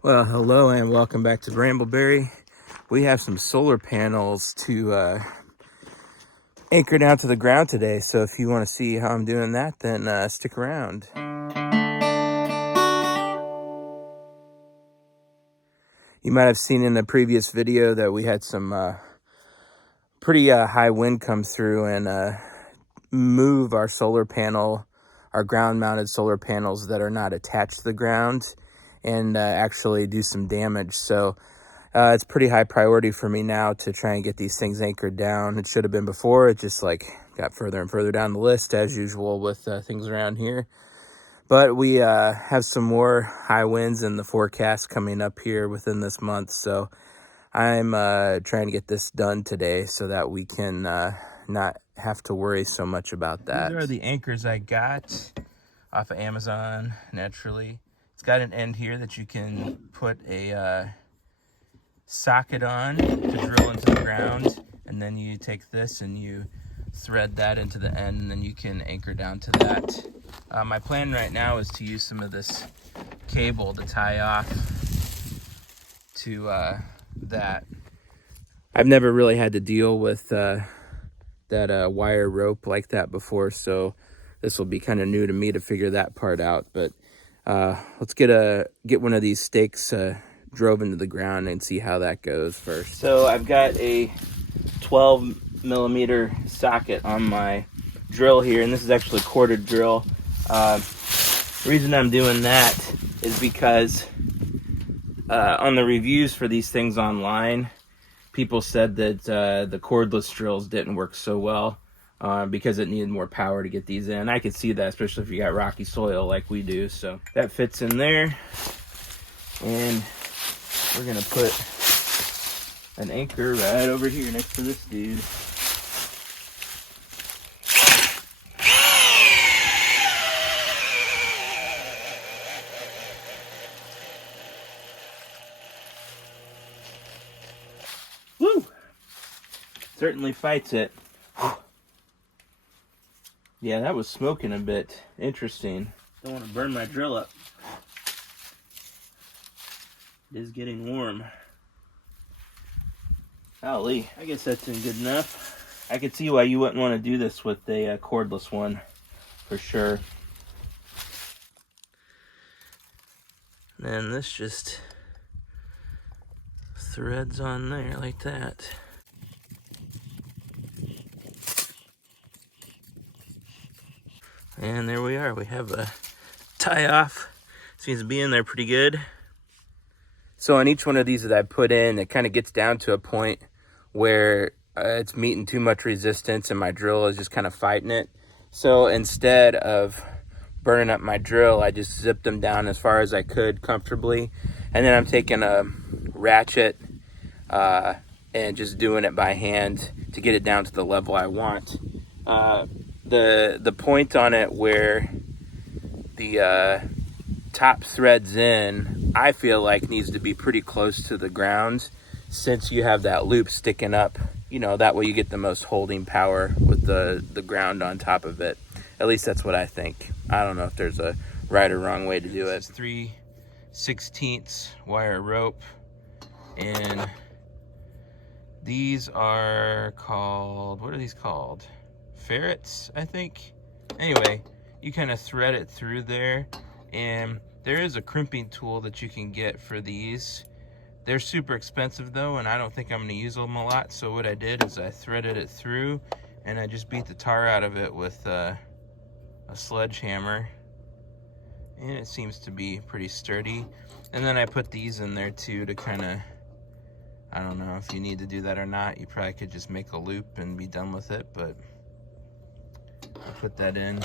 Well, hello and welcome back to Brambleberry. We have some solar panels to anchor down to the ground today, so if you want to see how I'm doing that, then stick around. You might have seen in a previous video that we had some pretty high wind come through and move our ground-mounted solar panels that are not attached to the ground and actually do some damage. So it's pretty high priority for me now to try and get these things anchored down. It should have been before. It just got further and further down the list as usual with things around here. But we have some more high winds in the forecast coming up here within this month. So I'm trying to get this done today so that we can not have to worry so much about that. These are the anchors I got off of Amazon, naturally. It's got an end here that you can put a socket on to drill into the ground, and then you take this and you thread that into the end, and then you can anchor down to that. My plan right now is to use some of this cable to tie off to that. I've never really had to deal with that wire rope like that before, so this will be kind of new to me to figure that part out. But let's get one of these stakes drove into the ground and see how that goes first. So I've got a 12 millimeter socket on my drill here, and this is actually a corded drill. The reason I'm doing that is because on the reviews for these things online, people said that the cordless drills didn't work so well because it needed more power to get these in. I could see that, especially if you got rocky soil like we do. So that fits in there, and we're gonna put an anchor right over here next to this dude. Woo! Certainly fights it. Yeah, that was smoking a bit. Interesting. Don't want to burn my drill up. It is getting warm. Golly, I guess that's good enough. I could see why you wouldn't want to do this with a cordless one, for sure. And this just threads on there like that. And there we are. We have a tie off. Seems to be in there pretty good. So on each one of these that I put in, it kind of gets down to a point where it's meeting too much resistance and my drill is just kind of fighting it. So instead of burning up my drill, I just zipped them down as far as I could comfortably. And then I'm taking a ratchet and just doing it by hand to get it down to the level I want. The point on it where the top threads in, I feel like needs to be pretty close to the ground, since you have that loop sticking up. You know, that way you get the most holding power with the ground on top of it. At least that's what I think. I don't know if there's a right or wrong way to do it. It's 3/16 wire rope, and these are called, what are these called? Ferrets, I think. Anyway, you kind of thread it through there, and there is a crimping tool that you can get for these. They're super expensive though, and I don't think I'm going to use them a lot. So what I did is I threaded it through, and I just beat the tar out of it with a sledgehammer, and it seems to be pretty sturdy. And then I put these in there too to kind of, I don't know if you need to do that or not. You probably could just make a loop and be done with it, but I put that in,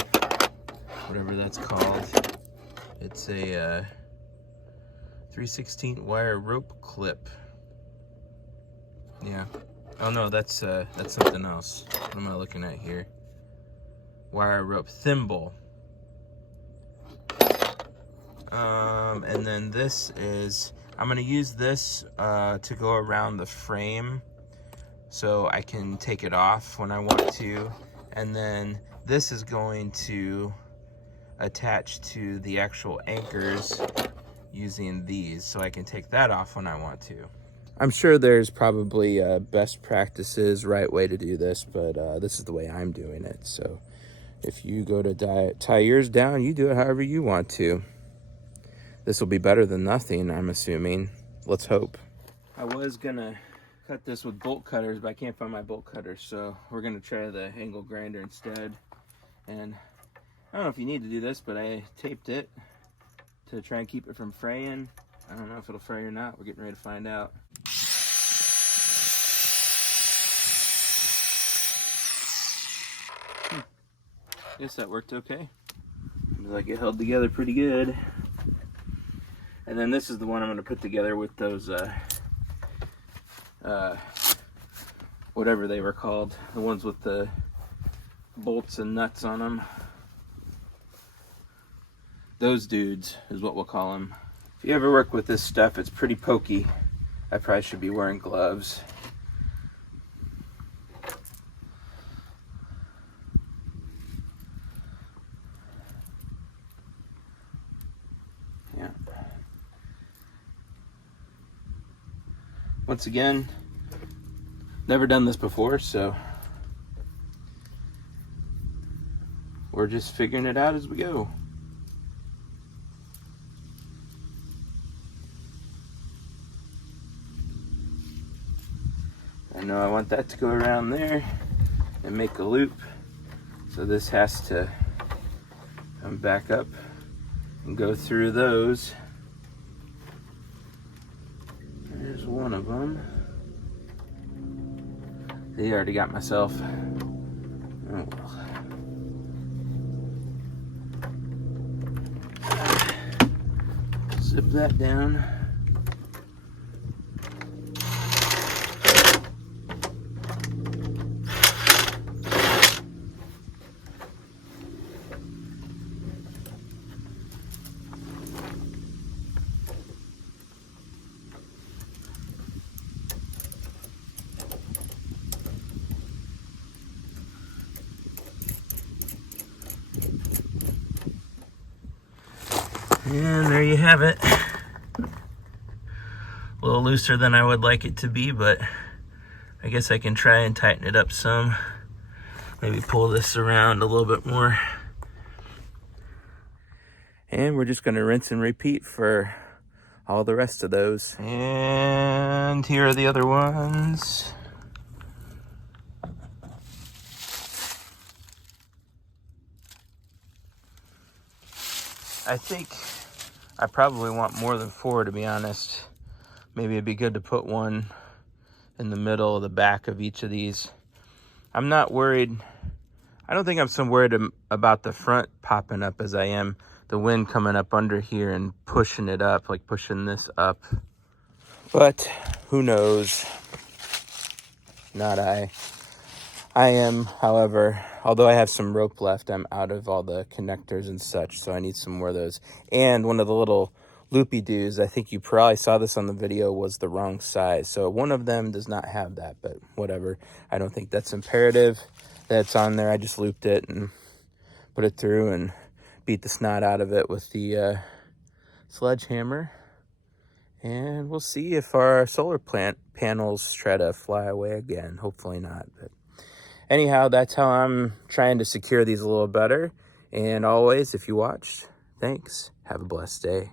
whatever that's called. It's a 3/16 wire rope clip. Yeah. Oh no, that's something else. What am I looking at here? Wire rope thimble. And then this is, I'm gonna use this to go around the frame so I can take it off when I want to. And then this is going to attach to the actual anchors using these, so I can take that off when I want to. I'm sure there's probably best practices, right way to do this, but this is the way I'm doing it. So if you go to tie yours down, you do it however you want to. This will be better than nothing, I'm assuming. Let's hope. I was gonna cut this with bolt cutters, but I can't find my bolt cutters, so we're gonna try the angle grinder instead. And I don't know if you need to do this, but I taped it to try and keep it from fraying. I don't know if it'll fray or not. We're getting ready to find out. Guess that worked okay. Seems like it held together pretty good. And then this is the one I'm going to put together with those, whatever they were called. The ones with the bolts and nuts on them. Those dudes is what we'll call them. If you ever work with this stuff, it's pretty pokey. I probably should be wearing gloves. Yeah. Once again, never done this before, so we're just figuring it out as we go. I know I want that to go around there and make a loop, so this has to come back up and go through those. There's one of them. They already got myself. Oh well. Zip that down. And there you have it. A little looser than I would like it to be, but I guess I can try and tighten it up some. Maybe pull this around a little bit more. And we're just gonna rinse and repeat for all the rest of those. And here are the other ones. I think I probably want more than 4, to be honest. Maybe it'd be good to put one in the middle of the back of each of these. I'm not worried. I don't think I'm so worried about the front popping up as I am the wind coming up under here and pushing it up, like pushing this up. But who knows? Not I. I am, however, although I have some rope left, I'm out of all the connectors and such, so I need some more of those. And one of the little loopy-doos, I think you probably saw this on the video, was the wrong size. So one of them does not have that, but whatever. I don't think that's imperative that it's on there. I just looped it and put it through and beat the snot out of it with the sledgehammer. And we'll see if our solar panels try to fly away again. Hopefully not, but anyhow, that's how I'm trying to secure these a little better. And always, if you watched, thanks. Have a blessed day.